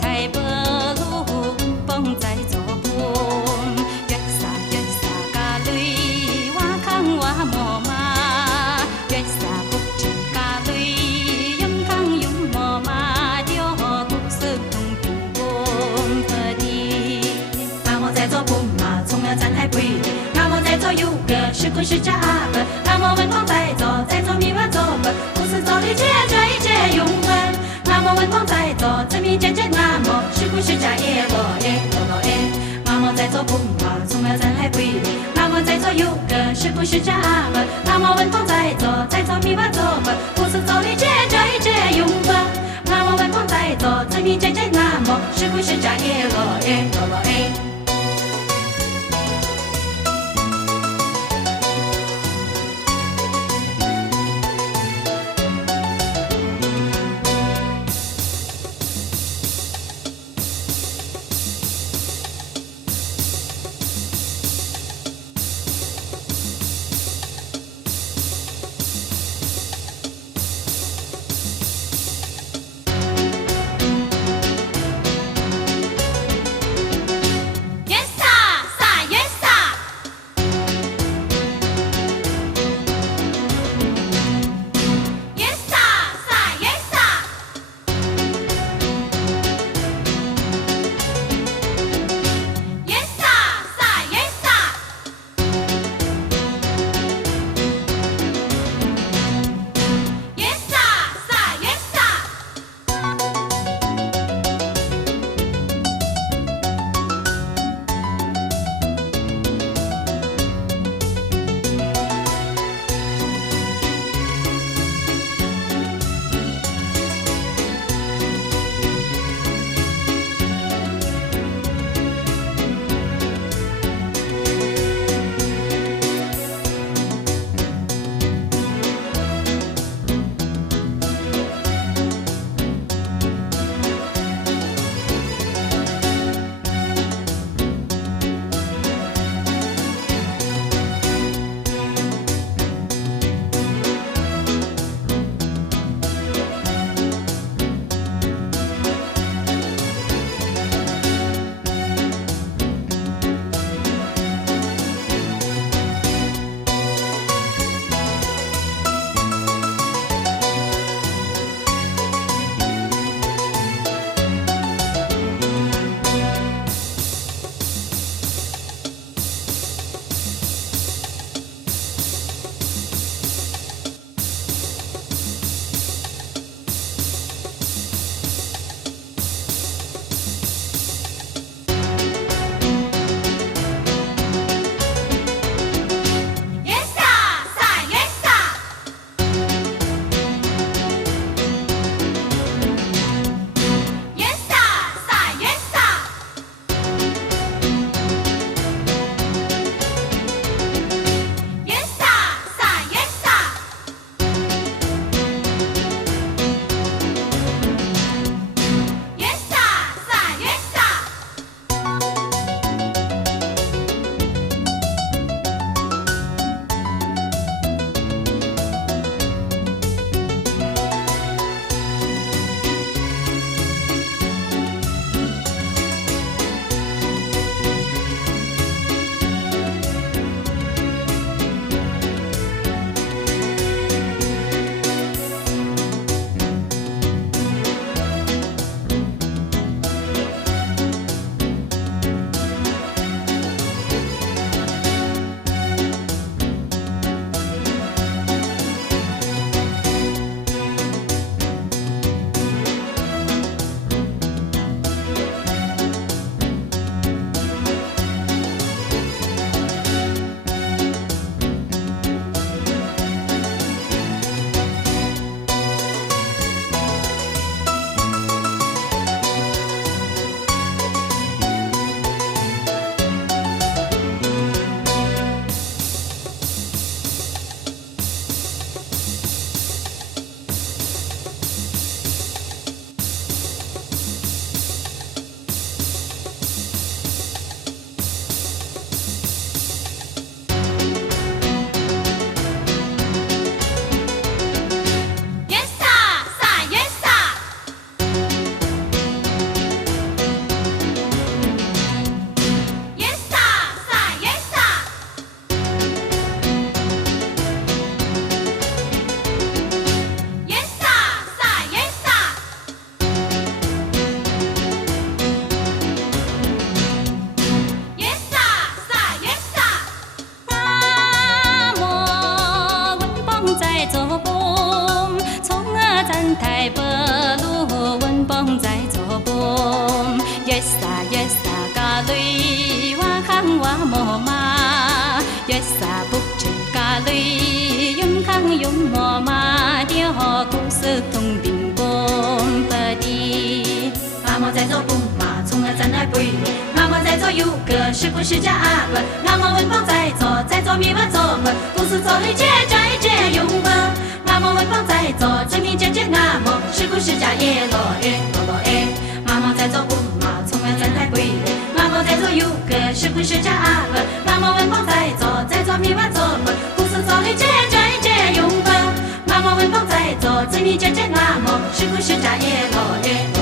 开不路，放在做伴。月撒咖泪，我扛我莫嘛。月撒不知咖泪，用扛用莫嘛，就不是同平共和的。阿莫在做不嘛，从了咱还不一定。阿莫在做有个是故事家阿本，阿莫文光在做迷惘做本，不是做的解决一切永恒。阿莫文光在做，证明渐渐阿莫是故事家耶罗耶罗罗耶。阿莫在做不嘛，从了咱还不一定。阿莫在做有个是故事家阿本，阿莫文光在做迷惘做本，不是做的解决一切永恒。阿莫文光在做，证明渐渐阿莫是故事家耶罗耶罗罗耶。bom yes sa ca lui wa khang wa mo ma yes sa bục trên ca lui yum khang yum mo ma dia ho cũng sư thông bình bom pa đi 阿莫在做不马，从来咱来不一。阿莫在做有个是不是假本？阿莫文邦在做米文做本，故事做里接摘接用本。阿莫文邦在做证明接阿莫是不是假耶罗耶罗罗耶。阿莫在做不马，从来咱来不一。阿莫在做有个是不是假本？阿莫文邦在做米文做本，故事做里接摘接用本。阿莫文邦在做证明接阿莫是不是假耶罗耶。